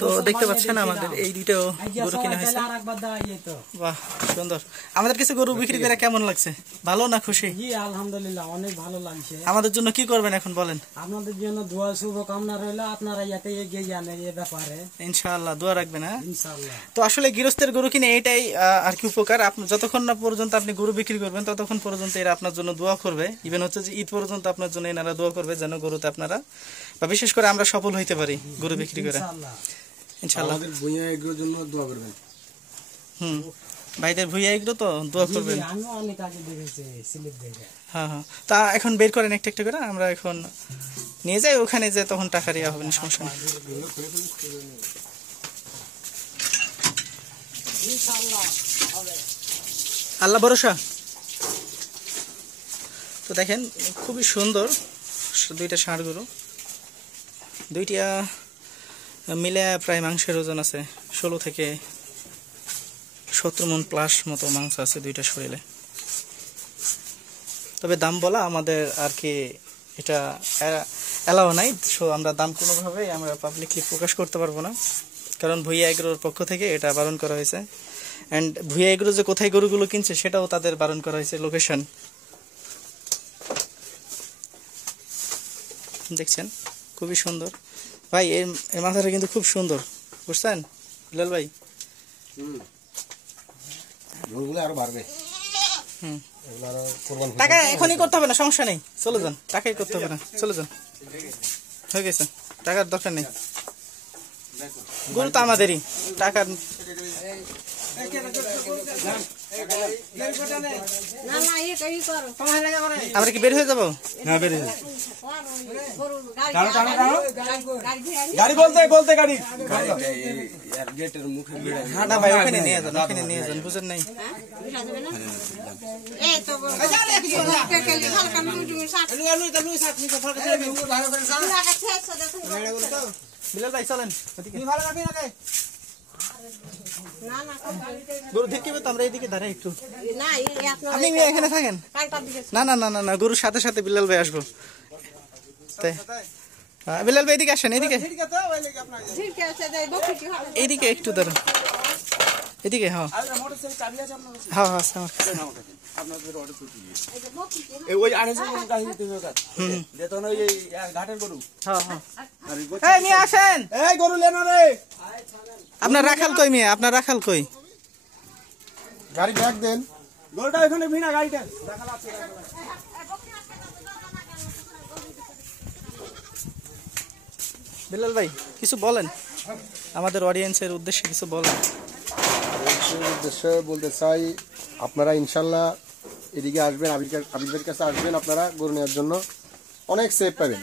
তো দেখতে পাচ্ছেন আমাদের এই দুটো গরু কিনা হয়েছে। বাহ, সুন্দর। আমাদের কাছে গরু বিক্রি করে কেমন লাগছে? ভালো না খুশি? জি আলহামদুলিল্লাহ, অনেক ভালো লাগছে। আমাদের জন্য কি করবেন এখন বলেন? আপনাদের জন্য দোয়া শুভকামনা রইল, আপনারা ইয়াতে এগিয়ে যান এই ব্যাপারে। ইনশাআল্লাহ দোয়া রাখবেন। হ্যাঁ ইনশাআল্লাহ। তো আসলে গৃহস্থের গরু কিনে এটাই আর কি উপকার। আপনি যতক্ষণ না পর্যন্ত আপনি গরু বিক্রি করবেন ততক্ষণ পর্যন্ত এরা আপনার জন্য দোয়া করবে। ইভেন হচ্ছে যে ঈদ পর্যন্ত আপনার জন্য এনারা দোয়া করবে যেন গরুতে আপনারা বা বিশেষ করে আমরা সফল হইতে পারি গরু বিক্রি করে ইনশাআল্লাহ। আমাদের ভুঁইয়া এগুলোর জন্য দোয়া করবেন। ভাইদের ভুঁইয়া এগুলো তো দোয়া করবেন। আমি অনেক আগে দেখেছি স্লিপ দেখে। হ্যাঁ হ্যাঁ, তা এখন বের করেন একটা একটা করে, আমরা এখন নিয়ে যাই ওখানে যে তখন টাকা দেওয়া হবে না, সমস্যা নেই। আল্লাহ ভরসা। তো দেখেন খুবই সুন্দর দুইটা ষাঁড় গরু, দুইটা মিলে প্রায় মাংসের ওজন আছে 16 থেকে 17 মণ প্লাস মতো মাংস আছে দুইটা শরীরে। তবে দাম বলা আমাদের আর কি এটা এলাও নাই, সো আমরা দাম কোনোভাবেই আমরা পাবলিকলি প্রকাশ করতে পারবো না, কারণ ভুঁইয়া এগ্রোর পক্ষ থেকে এটা বারণ করা হয়েছে। অ্যান্ড ভুঁইয়া এগ্রো যে কোথায় গরুগুলো কিনছে সেটাও তাদের বারণ করা হয়েছে, লোকেশন দেখছেন খুবই সুন্দর। ভাই এই মাথাটা কিন্তু খুব সুন্দর, বুঝছেন বিলাল ভাই? আরো বাড়বে। টাকা এখনই করতে হবে না, সমস্যা নেই, চলে যান। টাকাই করতে হবে না, চলে যান, হয়ে গেছে, টাকার দরকার নেই। গরু তো আমাদেরই, টাকার আমরা কি বের হয়ে যাবো? হ্যাঁ বের হয়ে গাড়ি বলতে গাড়ি গেটের মুখে না ভাই, ওখানে নিয়ে যান, ওখানে নিয়ে যান, বুঝেন নাই? বিলাল ভাই চলেন, গরু দেখতে তো আমরা এইদিকে দাঁড়াই একটু, আপনি এখানে থাকেন। না না না না না, গরুর সাথে সাথে বিলাল ভাই আসবো। তাই বিলাল ভাই এদিকে আসেন, এদিকে এইদিকে একটু দাঁড়ান, এদিকে। হ্যাঁ হ্যাঁ হ্যাঁ, আপনার রাখাল কই মেয়ে? আপনার রাখাল কই? গাড়ি ব্যাগ দেন, গরুটা ওখানে ভিনা গাড়িটা বিলাল ভাই কিছু বলেন, আমাদের অডিয়েন্সের উদ্দেশ্যে কিছু বলেন। উদ্দেশ্যে বলতে চাই, আপনারা ইনশাল্লাহ এদিকে আসবেন, আবিরের কাছে আসবেন, আপনারা গরু নেওয়ার জন্য অনেক সেফ পাবেন।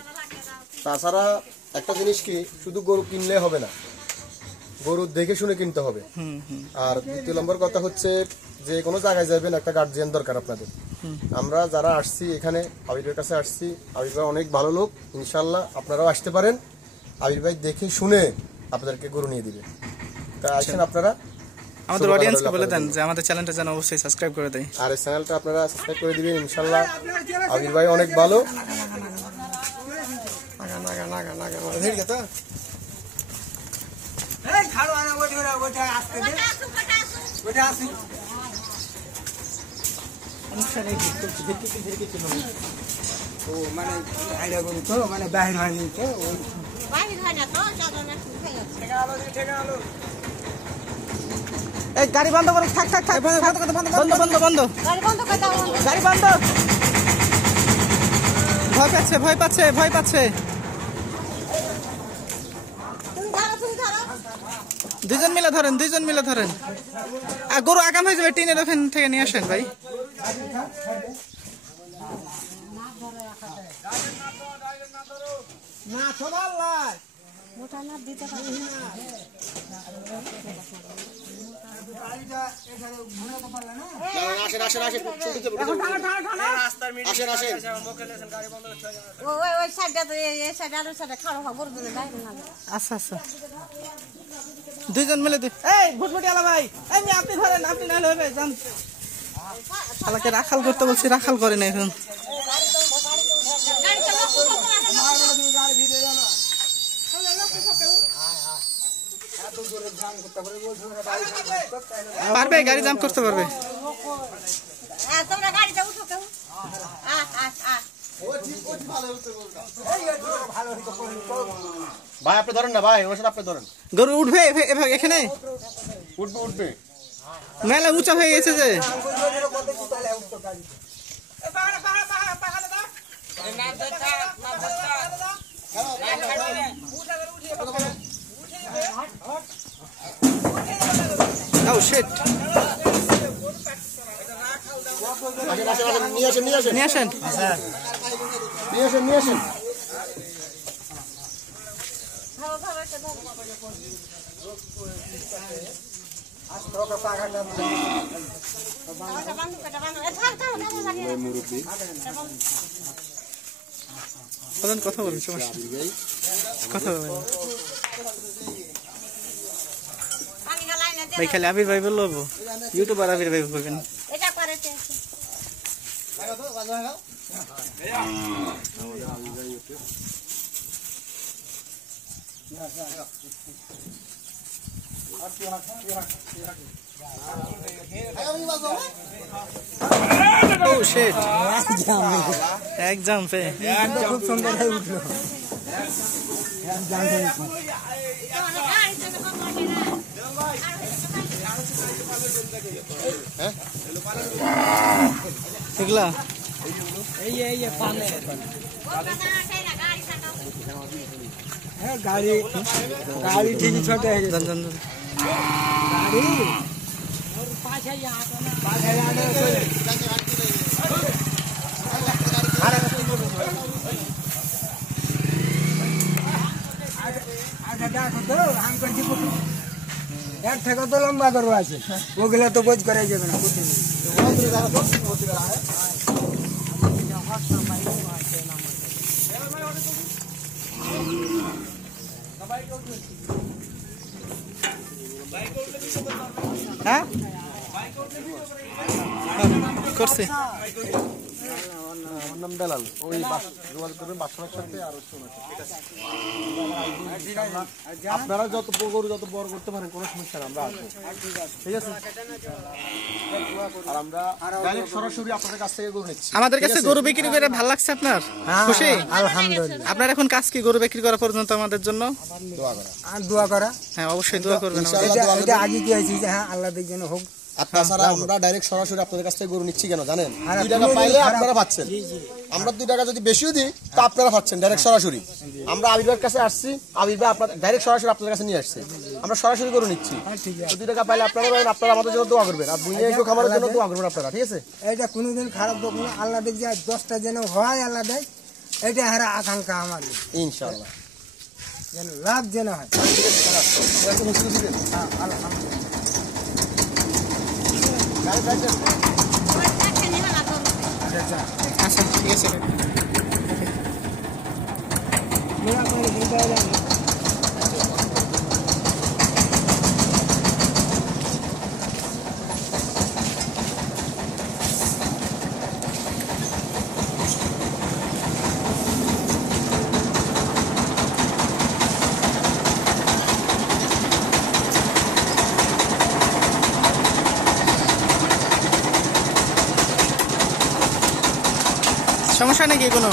তাছাড়া একটা জিনিস কি, শুধু গরু কিনলে হবে না, গরু দেখে শুনে কিনতে হবে। আর দ্বিতীয় নম্বর কথা হচ্ছে, যে কোনো জায়গায় যাবেন একটা গার্জিয়ান দরকার আপনাদের। আমরা যারা আসছি এখানে আবিরের কাছে আসছি, আবির ভাই অনেক ভালো লোক, ইনশাল্লাহ আপনারাও আসতে পারেন। আবির ভাই দেখে শুনে আপনাদেরকে গরু নিয়ে দিবে। তা আসেন আপনারা, আমাদের অডিয়েন্সকে বলে দেন যে আমাদের চ্যানেলটা যেন অবশ্যই সাবস্ক্রাইব করে দেয়। আর এই চ্যানেলটা আপনারা সাবস্ক্রাইব করে দিবেন ইনশাল্লাহ। আবির ভাই অনেক ভালো। এই গাড়ি বন্ধ করো, থাক থাক থাক, বন্ধ বন্ধ বন্ধ, গাড়ি বন্ধ। ভয় পাচ্ছে, ভয় পাচ্ছে, ভয় পাচ্ছে। দুজন মিলে ধরেন, দুজন মিলে ধরেন। আর গরু আগাম হয়ে যাবে, টিনের ওখান থেকে নিয়ে আসেন ভাই। আচ্ছা আচ্ছা, দুইজন মিলে ভুটভুটি আলা ভাই, আপনি ধরেন, আপনি নাহলে হবে যান। শালাকে রাখাল করতে বলছি, রাখাল করে না এখন। পারবে, গাড়ি জাম করতে পারবে। তোমরা গাড়িতে উঠো কেউ। ভাই আপনি ধরেন না ভাই, ওর সাথে আপনি ধরেন। গরু উঠবে এখানে? উঠবে উঠবে। মেলা উঁচা হয়ে গেছে যে। Oh shit! নিয়ে আসেন নিয়ে আসেন নিয়ে আসেন। নিয়ে আসেন নিয়ে আসেন। কথা বলুন, সমস্যা কথা বলবেন ভাই। খালি আবির ভাই বললো ইউটিউবার আবির ভাই বলবেন। Oh shit! এক জাম্পে খুব সুন্দর হয়ে উঠলো। এগুলা এই পানে গাড়ি গাড়ি ঠিকই ছোট হয়ে গেছে। জান জান জান। গাড়ি এর থেকে তো লম্বা করবো আছে, ওগুলো তো বোঝ করাই যাবে না। হ্যাঁ করছে। আমার নাম বেলাল। ওই যোগাযোগ করবেন বাদশাহের সাথে আর হচ্ছে ওনার সাথে। আপনারা যত গরু যত বড় করতে পারেন কোনো সমস্যা না, আমরা আসবো, ঠিক আছে? আর আমরা ডাইরেক্ট সরাসরি আপনাদের কাছ থেকে গরু নিচ্ছি। আমাদের কাছে গরু বিক্রি করে ভালো লাগছে আপনার? খুশি? আলহামদুলিল্লাহ। আপনার এখন কাজ কি গরু বিক্রি করা পর্যন্ত আমাদের জন্য? দোয়া করা। আর দোয়া করা, হ্যাঁ অবশ্যই দোয়া করবেন আমাদের। ইনশাআল্লাহ দোয়া এটা করবেন। আগে কি হয়েছে যে হ্যাঁ আল্লাহ যেন হোক। আর তাছাড়া আমরা ডাইরেক্ট সরাসরি আপনাদের কাছ থেকে গরু নিচ্ছি কেন জানেন? আর 2 টাকা কোনোদিন পাইলে খারাপ- আপনারা পাচ্ছেন। আমরা 2 টাকা যদি বেশিও দিই তা আপনারা পাচ্ছেন ডাইরেক্ট সরাসরি। আমরা আবির ভাইয়ের কাছে আসছি, আবির ভাই আপনার ডাইরেক্ট সরাসরি আপনাদের কাছে নিয়ে আসছে। আমরা সরাসরি গরু নিচ্ছি। ঠিক আছে, 2 টাকা পাইলে আপনারা পাবেন, আপনারা আমাদের জন্য দোয়া করবেন। আর বুনিয়া একটু খামারের জন্য দোয়া করবেন আপনারা, ঠিক আছে? এটা কোনোদিন খারাপ হোক না, আল্লাহ দেখ যায় 10টা যেন হয়, আল্লাহ দেয় এটা হারা আকাঙ্ক্ষা আমার, ইনশাআল্লাহ। যেন লাভ যেন হয়। হ্যাঁ, আলহামদুলিল্লাহ। আচ্ছা ঠিক আছে। মেরা করে দিতে হবে। সমস্যা নাকি কোনো?